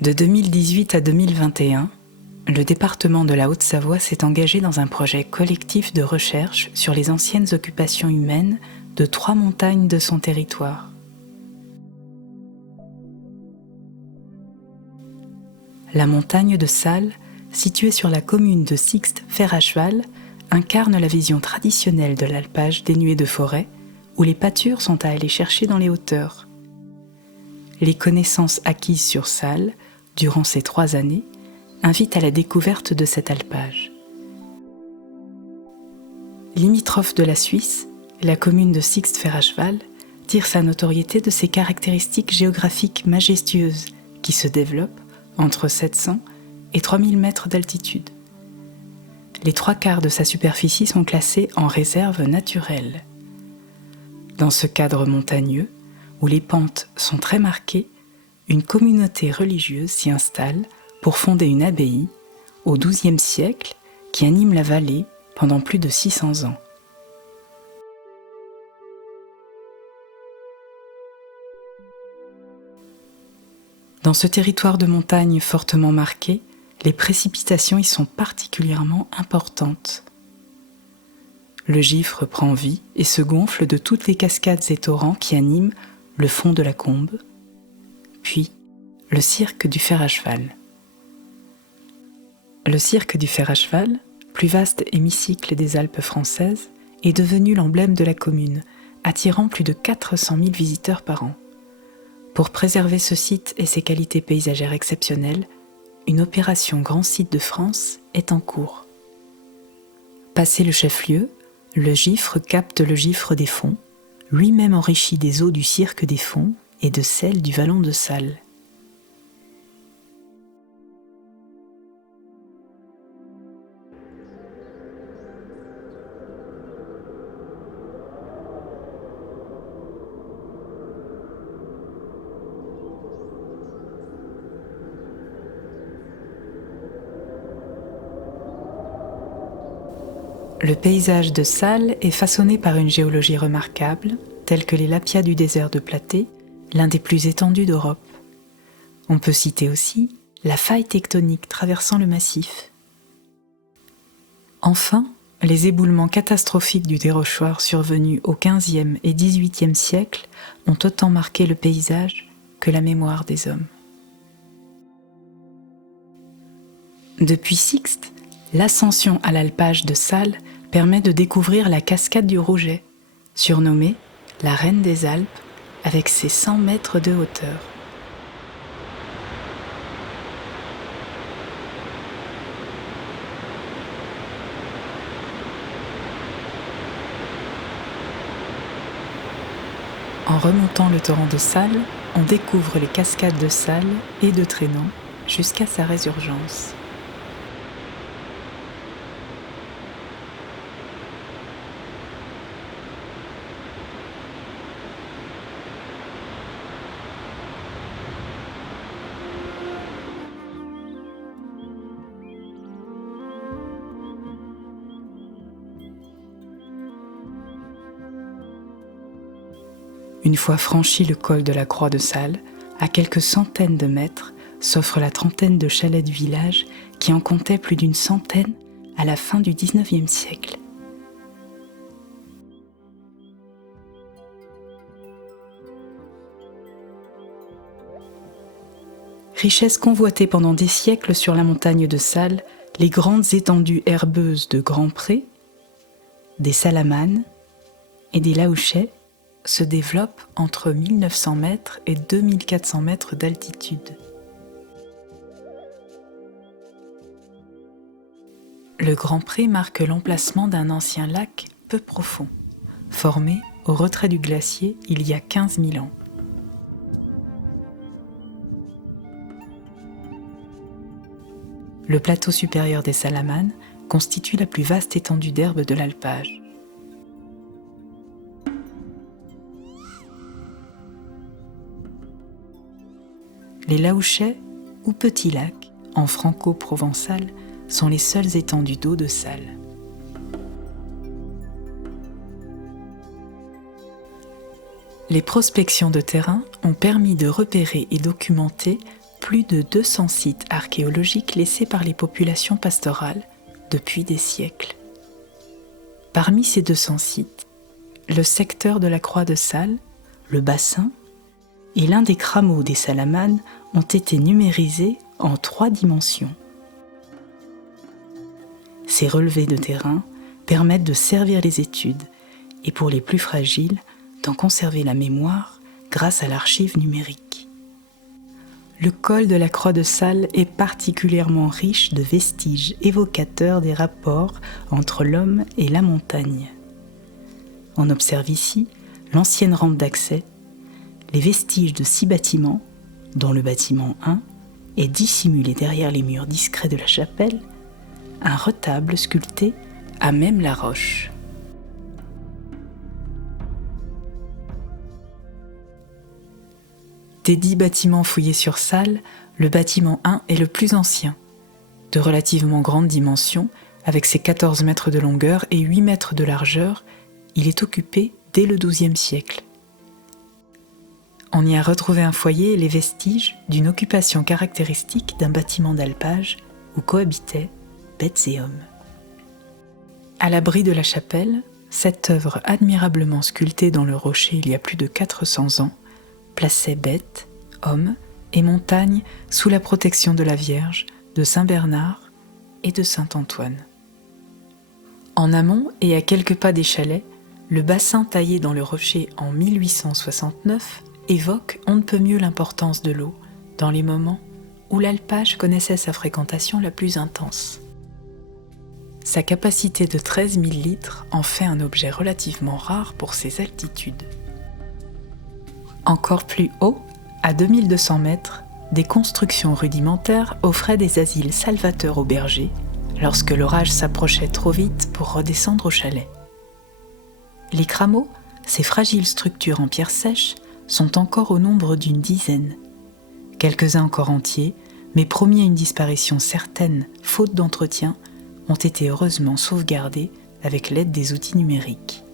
De 2018 à 2021, le département de la Haute-Savoie s'est engagé dans un projet collectif de recherche sur les anciennes occupations humaines de 3 montagnes de son territoire. La montagne de Salles, située sur la commune de Sixte-Fer-à-Cheval, incarne la vision traditionnelle de l'alpage dénué de forêt, où les pâtures sont à aller chercher dans les hauteurs. Les connaissances acquises sur Salles, durant ces 3 années, invitent à la découverte de cet alpage. Limitrophe de la Suisse, la commune de Sixte-Fer-à-Cheval tire sa notoriété de ses caractéristiques géographiques majestueuses qui se développent entre 700 et 3000 mètres d'altitude. Les 3/4 de sa superficie sont classés en réserve naturelle. Dans ce cadre montagneux, où les pentes sont très marquées, une communauté religieuse s'y installe pour fonder une abbaye au XIIe siècle qui anime la vallée pendant plus de 600 ans. Dans ce territoire de montagne fortement marqué, les précipitations y sont particulièrement importantes. Le Gifre prend vie et se gonfle de toutes les cascades et torrents qui animent le fond de la Combe, puis le cirque du Fer-à-Cheval. Le cirque du Fer-à-Cheval, plus vaste hémicycle des Alpes françaises, est devenu l'emblème de la commune, attirant plus de 400 000 visiteurs par an. Pour préserver ce site et ses qualités paysagères exceptionnelles, une opération Grand Site de France est en cours. Passé le chef-lieu, le Gifre capte le Gifre des Fonds, lui-même enrichi des eaux du cirque des Fonds et de celles du vallon de Salles. Le paysage de Salles est façonné par une géologie remarquable, telle que les lapias du désert de Platée, l'un des plus étendus d'Europe. On peut citer aussi la faille tectonique traversant le massif. Enfin, les éboulements catastrophiques du dérochoir survenus au XVe et XVIIIe siècle ont autant marqué le paysage que la mémoire des hommes. Depuis Sixte, l'ascension à l'alpage de Salles permet de découvrir la cascade du Rouget, surnommée la Reine des Alpes, avec ses 100 mètres de hauteur. En remontant le torrent de Salles, on découvre les cascades de Salles et de Trénan jusqu'à sa résurgence. Une fois franchi le col de la Croix de Salles, à quelques centaines de mètres, s'offre la trentaine de chalets du village qui en comptait plus d'une centaine à la fin du XIXe siècle. Richesse convoitée pendant des siècles sur la montagne de Salles, les grandes étendues herbeuses de grands prés, des salamanes et des laouchets se développent entre 1900 mètres et 2400 mètres d'altitude. Le Grand Pré marque l'emplacement d'un ancien lac peu profond, formé au retrait du glacier il y a 15 000 ans. Le plateau supérieur des Salamanes constitue la plus vaste étendue d'herbe de l'alpage. Les laouchets, ou petits lacs, en franco-provençal, sont les seules étendues d'eau de Salles. Les prospections de terrain ont permis de repérer et documenter plus de 200 sites archéologiques laissés par les populations pastorales depuis des siècles. Parmi ces 200 sites, le secteur de la Croix de Salles, le bassin et l'un des crameaux des Salamanes ont été numérisés en 3 dimensions. Ces relevés de terrain permettent de servir les études et pour les plus fragiles, d'en conserver la mémoire grâce à l'archive numérique. Le col de la Croix de Salles est particulièrement riche de vestiges évocateurs des rapports entre l'homme et la montagne. On observe ici l'ancienne rampe d'accès, les vestiges de 6 bâtiments, dont le bâtiment 1 est dissimulé derrière les murs discrets de la chapelle, un retable sculpté à même la roche. Des 10 bâtiments fouillés sur Salles, le bâtiment 1 est le plus ancien, de relativement grande dimension, avec ses 14 mètres de longueur et 8 mètres de largeur. Il est occupé dès le XIIe siècle. On y a retrouvé un foyer et les vestiges d'une occupation caractéristique d'un bâtiment d'alpage où cohabitaient bêtes et hommes. À l'abri de la chapelle, cette œuvre admirablement sculptée dans le rocher il y a plus de 400 ans plaçait bêtes, hommes et montagnes sous la protection de la Vierge, de Saint Bernard et de Saint Antoine. En amont et à quelques pas des chalets, le bassin taillé dans le rocher en 1869 évoque on ne peut mieux l'importance de l'eau dans les moments où l'alpage connaissait sa fréquentation la plus intense. Sa capacité de 13 000 litres en fait un objet relativement rare pour ces altitudes. Encore plus haut, à 2200 mètres, des constructions rudimentaires offraient des asiles salvateurs aux bergers lorsque l'orage s'approchait trop vite pour redescendre au chalet. Les crameaux, ces fragiles structures en pierre sèche, sont encore au nombre d'une dizaine. Quelques-uns encore entiers, mais promis à une disparition certaine, faute d'entretien, ont été heureusement sauvegardés avec l'aide des outils numériques.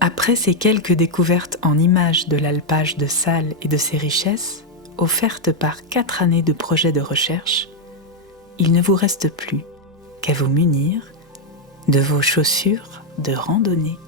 Après ces quelques découvertes en images de l'alpage de Salles et de ses richesses, offertes par 4 années de projets de recherche, il ne vous reste plus qu'à vous munir de vos chaussures de randonnée.